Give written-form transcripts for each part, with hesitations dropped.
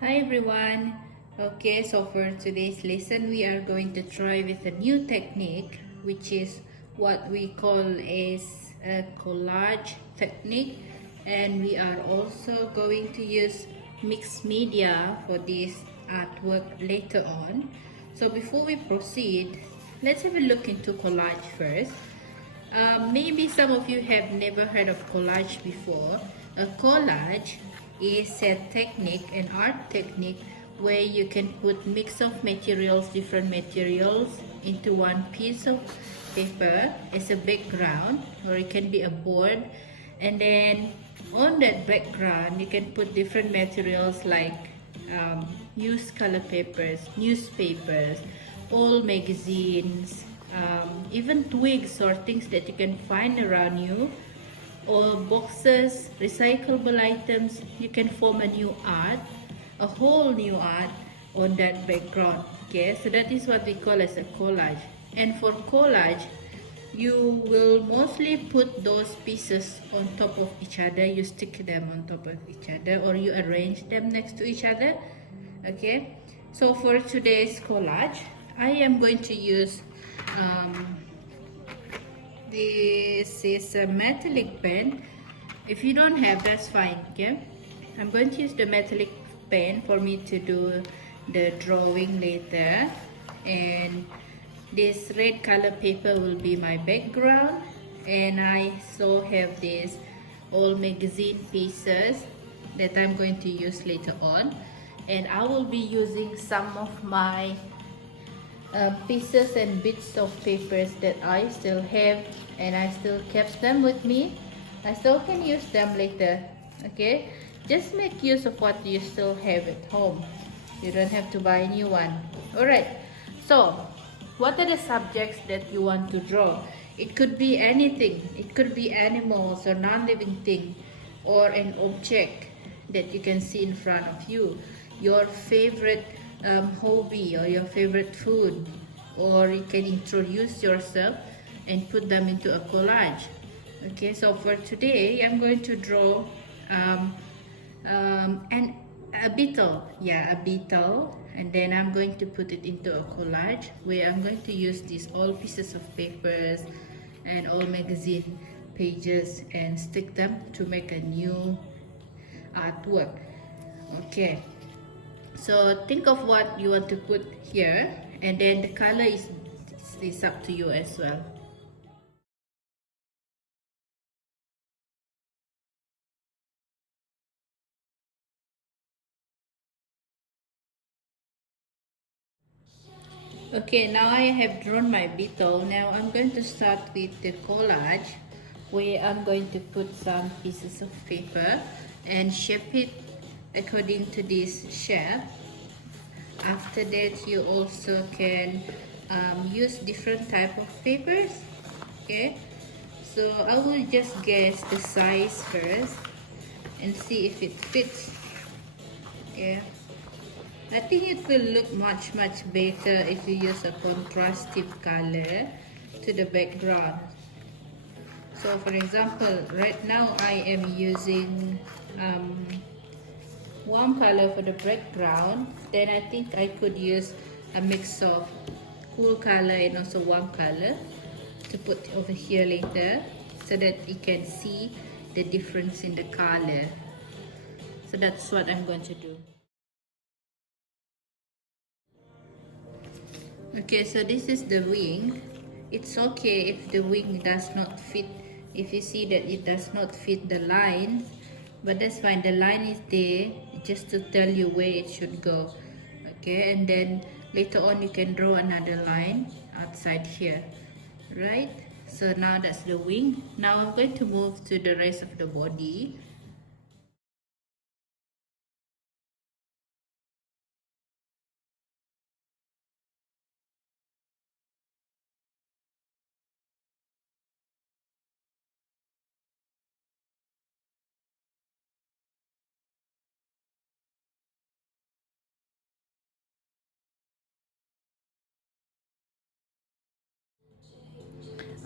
Hi everyone. Okay, so for today's lesson, we are going to try with a new technique, which is what we call as a collage technique, and we are also going to use mixed media for this artwork later on. So before we proceed, let's have a look into collage first. Maybe some of you have never heard of collage before. A collage is a technique, an art technique, where you can put mix of materials, different materials into one piece of paper as a background, or it can be a board, and then on that background you can put different materials like used color papers, newspapers, old magazines, even twigs or things that you can find around you, or boxes, recyclable items. You can form a new art, a whole new art on that background. Okay, so that is what we call as a collage. And for collage, you will mostly put those pieces on top of each other. You stick them on top of each other, or you arrange them next to each other. Okay, so for today's collage, I am going to use um, this is a metallic pen. If you don't have, that's fine. Okay, I'm going to use the metallic pen for me to do the drawing later, and this red color paper will be my background, and I also have these old magazine pieces that I'm going to use later on, and I will be using some of my pieces and bits of papers that I still have, and I still kept them with me. I still can use them later. Okay, just make use of what you still have at home. You don't have to buy a new one. Alright, so what are the subjects that you want to draw? It could be anything. It could be animals or non-living thing, or an object that you can see in front of you. Your favorite hobby, or your favorite food, or you can introduce yourself and put them into a collage. Okay, so for today I'm going to draw um, and a beetle, yeah, a beetle, and then I'm going to put it into a collage where I'm going to use these all pieces of papers and all magazine pages and stick them to make a new artwork. Okay, so think of what you want to put here, and then the color is up to you as well. Okay, now I have drawn my beetle. Now I'm going to start with the collage, where I'm going to put some pieces of paper and shape it according to this shape. After that, you also can use different type of papers. Okay, so I will just guess the size first and see if it fits. Okay, I think it will look much better if you use a contrastive color to the background. So for example, right now I am using warm color for the background. Then I think I could use a mix of cool color and also warm color to put over here later, so that you can see the difference in the color. So that's what I'm going to do. Okay, so this is the wing. It's okay if the wing does not fit, if you see that it does not fit the line, but that's fine. The line is there just to tell you where it should go. Okay, and then later on you can draw another line outside here, right? So now that's the wing. Now I'm going to move to the rest of the body.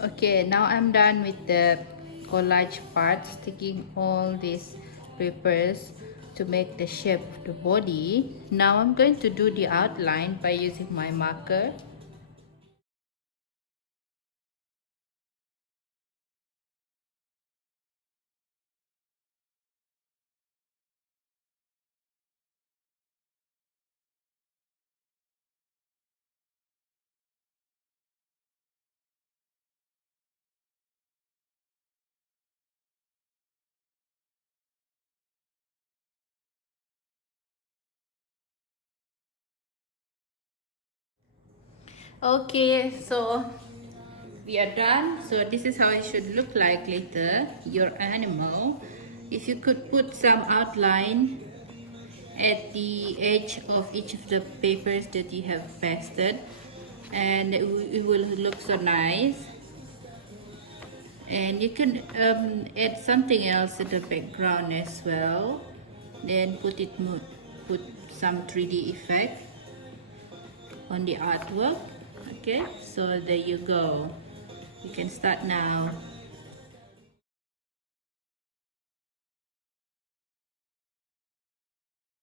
Okay, now I'm done with the collage part, sticking all these papers to make the shape of the body. Now I'm going to do the outline by using my marker. Okay, so we are done. So this is how it should look like later, your animal. If you could put some outline at the edge of each of the papers that you have pasted, and it will look so nice. And you can add something else to the background as well, then put some 3D effect on the artwork. Okay, so there you go, you can start now.